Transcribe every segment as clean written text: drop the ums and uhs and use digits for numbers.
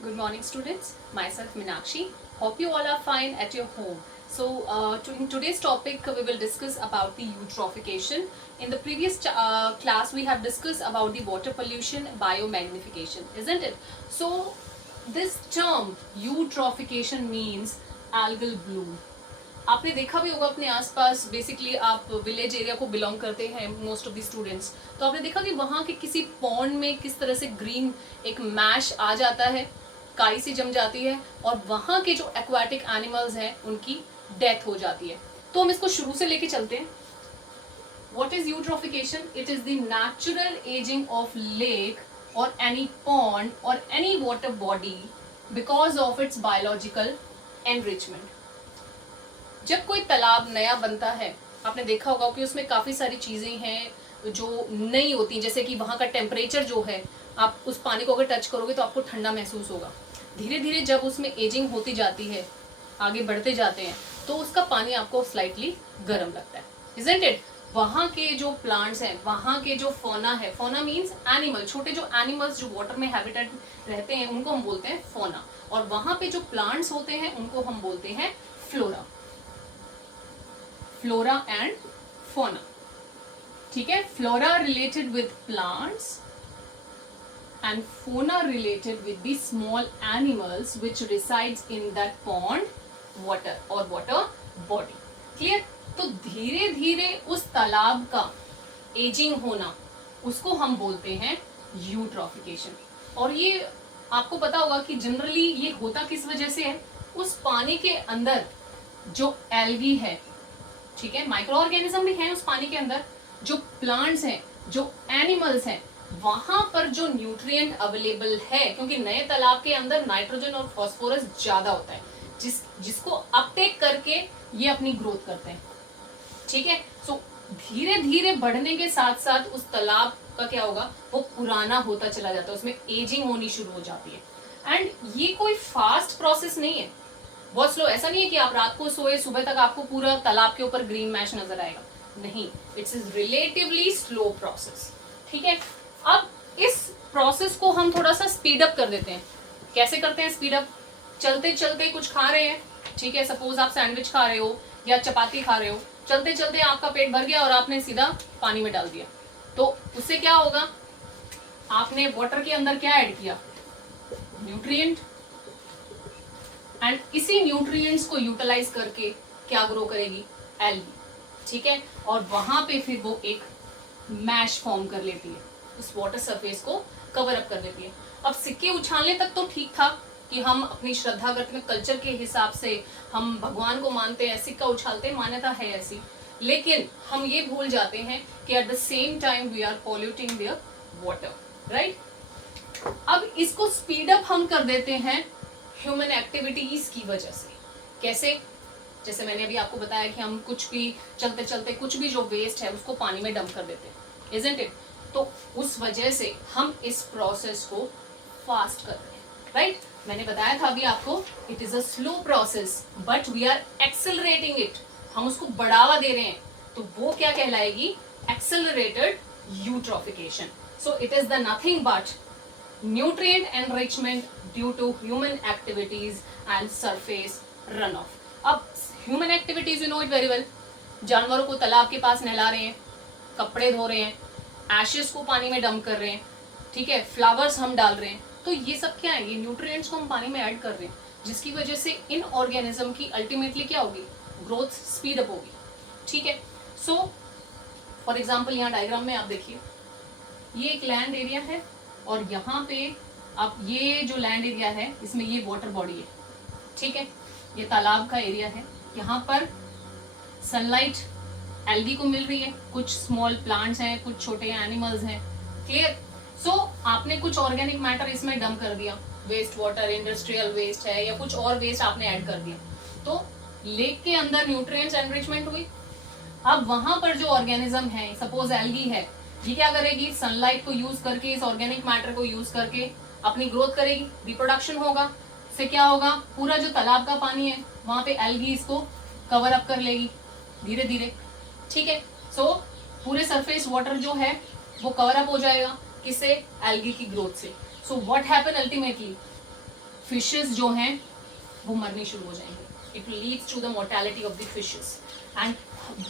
Good morning, students. Myself Minakshi. Hope you all are fine at your home. So, in today's topic, we will discuss about the eutrophication. In the previous class, we have discussed about the water pollution, biomagnification, isn't it? So, this term eutrophication means algal bloom. आपने देखा भी होगा अपने आसपास, basically आप village area को belong करते हैं मोस्ट ऑफ द स्टूडेंट्स, तो आपने देखा कि वहाँ के किसी पॉन्ड में किस तरह से ग्रीन एक मैश आ जाता है, काई सी जम जाती है और वहाँ के जो एक्वाटिक एनिमल्स हैं उनकी डेथ हो जाती है। तो हम इसको शुरू से लेके चलते हैं। What is eutrophication? It is the natural aging of lake or any pond or any water body because of its biological enrichment. जब कोई तालाब नया बनता है, आपने देखा होगा कि उसमें काफ़ी सारी चीज़ें हैं जो नई होती, जैसे कि वहाँ का टेम्परेचर जो है, आप उस पानी को अगर टच करोगे तो आपको ठंडा महसूस होगा। धीरे धीरे जब उसमें एजिंग होती जाती है, आगे बढ़ते जाते हैं, तो उसका पानी आपको स्लाइटली गर्म लगता है, इजंट इट? वहाँ के जो प्लांट्स हैं, वहाँ के जो फौना है, फौना मीन्स एनिमल, छोटे जो एनिमल्स जो वाटर में हैबिटेट रहते हैं उनको हम बोलते हैं फौना, और वहाँ पे जो प्लांट्स होते हैं उनको हम बोलते हैं फ्लोरा। फ्लोरा एंड फौना, ठीक है? Flora related with plants and fauna related with the small animals which resides in that pond water or water body. Clear? तो धीरे धीरे उस तालाब का एजिंग होना, उसको हम बोलते हैं यूट्रॉफिकेशन। और ये आपको पता होगा कि जनरली ये होता किस वजह से है? उस पानी के अंदर जो एल्गी है, ठीक है, माइक्रो ऑर्गेनिज्म भी हैं उस पानी के अंदर, जो प्लांट्स हैं, जो एनिमल्स हैं, वहां पर जो न्यूट्रिएंट अवेलेबल है, क्योंकि नए तालाब के अंदर नाइट्रोजन और फास्फोरस ज्यादा होता है, जिसको अपटेक करके ये अपनी ग्रोथ करते हैं, ठीक है? सो धीरे धीरे बढ़ने के साथ साथ उस तालाब का क्या होगा, वो पुराना होता चला जाता है, उसमें एजिंग होनी शुरू हो जाती है। एंड ये कोई फास्ट प्रोसेस नहीं है, बहुत स्लो। ऐसा नहीं है कि आप रात को सोए सुबह तक आपको पूरा तालाब के ऊपर ग्रीन मैश नजर आएगा, नहीं, it's is relatively slow process, ठीक है? अब इस प्रोसेस को हम थोड़ा सा स्पीड अप कर देते हैं। कैसे करते हैं स्पीड अप? चलते चलते कुछ खा रहे हैं, ठीक है, सपोज आप सैंडविच खा रहे हो या चपाती खा रहे हो, चलते चलते आपका पेट भर गया और आपने सीधा पानी में डाल दिया, तो उससे क्या होगा? आपने वाटर के अंदर क्या ऐड किया? न्यूट्रिएंट। एंड इसी न्यूट्रिएंट्स को यूटिलाइज करके क्या ग्रो करेगी? एल्गी, ठीक है? और वहां पे फिर वो एक मैश फॉर्म कर लेती है, उस वाटर सरफेस को कवर अप कर देती है। अब सिक्के उछालने तक तो ठीक था कि हम अपनी श्रद्धा करते हैं, कल्चर के हिसाब से हम भगवान को मानते हैं, सिक्का उछालते हैं, मान्यता है ऐसी, लेकिन हम ये भूल जाते हैं कि at the same time we are polluting their water, right? अब इसको स्पीड अप हम कर देते हैं ह्यूमन एक्टिविटीज की वजह से। कैसे? जैसे मैंने अभी आपको बताया कि हम कुछ भी चलते चलते कुछ भी जो वेस्ट है उसको पानी में डंप कर देते हैं, इजंट इट? तो उस वजह से हम इस प्रोसेस को फास्ट कर रहे हैं, राइट? मैंने बताया था अभी आपको, it is a slow process but we are accelerating it, हम उसको बढ़ावा दे रहे हैं, तो वो क्या कहलाएगी? Accelerated eutrophication. So it is the nothing but nutrient enrichment due to human activities and surface runoff. अब human activities you know it very well, जानवरों को तालाब के पास नहला रहे हैं, कपड़े धो रहे हैं, एशेस को पानी में डंप कर रहे हैं, ठीक है, फ्लावर्स हम डाल रहे हैं, तो ये सब क्या है? ये न्यूट्रिएंट्स को हम पानी में ऐड कर रहे हैं, जिसकी वजह से इन ऑर्गेनिज्म की अल्टीमेटली क्या होगी? ग्रोथ स्पीड अप होगी, ठीक है? सो फॉर एग्जाम्पल यहाँ डायग्राम में आप देखिए, ये एक लैंड एरिया है और यहाँ पे आप ये जो लैंड एरिया है इसमें ये वाटर बॉडी है, ठीक है, ये तालाब का एरिया है, यहाँ पर सनलाइट एल्गी को मिल रही है, कुछ स्मॉल प्लांट्स हैं, कुछ छोटे एनिमल्स हैं, क्लियर? सो आपने कुछ ऑर्गेनिक मैटर इसमें डंप कर दिया, वेस्ट वाटर, इंडस्ट्रियल वेस्ट है या कुछ और वेस्ट आपने ऐड कर दिया, तो लेक के अंदर न्यूट्रिएंट्स एनरिचमेंट हुई। अब वहां पर जो ऑर्गेनिज्म है, सपोज एल्गी है, ये क्या करेगी? सनलाइट को यूज करके, इस ऑर्गेनिक मैटर को यूज करके अपनी ग्रोथ करेगी, रिप्रोडक्शन होगा, से क्या होगा? पूरा जो तालाब का पानी है वहां पे एल्गी इसको कवर अप कर लेगी धीरे धीरे, ठीक है? सो पूरे सरफेस वाटर जो है वो कवर अप हो जाएगा, किससे? एल्गी की ग्रोथ से। So what happen ultimately? Fishes जो हैं वो मरनी शुरू हो जाएंगे. It leads to the mortality of the fishes. And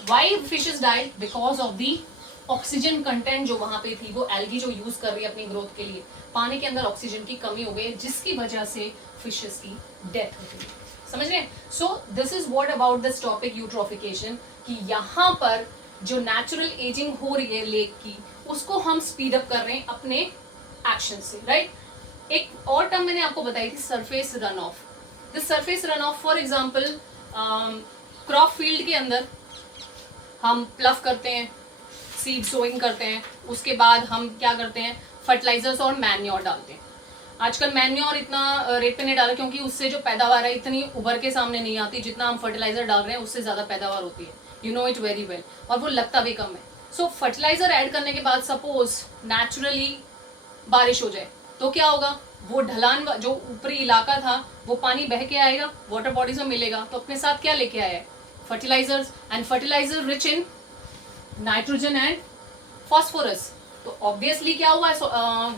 why fishes died? Because of the oxygen content जो वहां पे थी, वो एल्गी जो यूज कर रही है अपनी ग्रोथ के लिए, पानी के अंदर ऑक्सीजन की कमी हो गई, जिसकी वजह से फिशेस की डेथ होती है. समझ रहे हैं? So this is what about this topic eutrophication, कि यहाँ पर जो नेचुरल एजिंग हो रही है लेक की, उसको हम स्पीड अप कर रहे हैं अपने एक्शन से, राइट? एक और टर्म मैंने आपको बताई थी, surface run of. This surface run of, for example crop field के अंदर हम प्लफ करते हैं, सीड सोइंग करते हैं, उसके बाद हम क्या करते हैं, फर्टिलाइजर्स और मैन्योर डालते हैं. आजकल मैन्योर इतना रेट पे नहीं डाला क्योंकि उससे जो पैदावार है इतनी उभर के सामने नहीं आती, जितना हम फर्टिलाइजर डाल रहे हैं उससे ज्यादा पैदावार होती है. You know it very well. और वो लगता भी कम है. सो फर्टिलाइजर ऐड करने के बाद सपोज नेचुरली बारिश हो जाए तो क्या होगा, वो ढलान जो ऊपरी इलाका था वो पानी बह के आएगा, वाटर बॉडीज में मिलेगा, तो अपने साथ क्या लेके आया है, fertilizers. And fertilizer rich in nitrogen and phosphorus. तो ऑब्वियसली क्या हुआ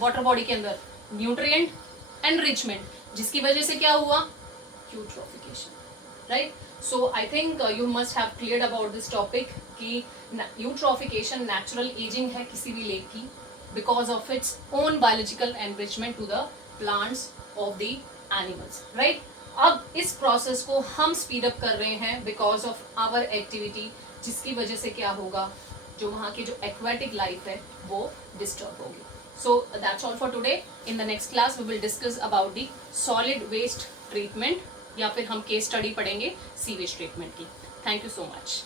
वाटर बॉडी के अंदर, न्यूट्रिएंट एनरिचमेंट, जिसकी वजह से क्या हुआ, eutrophication, right? So I think you must have cleared about this topic कि यूट्रोफिकेशन नेचुरल एजिंग है किसी भी लेक की, because of its own biological enrichment to the plants of the animals, right? अब इस प्रोसेस को हम स्पीड अप कर रहे हैं because of our activity, जिसकी वजह से क्या होगा, जो वहाँ की जो aquatic life है वो डिस्टर्ब होगी. So that's all for today. In the next class we will discuss about the solid waste treatment, या फिर हम केस स्टडी पढ़ेंगे सीवेज ट्रीटमेंट की. Thank you so much.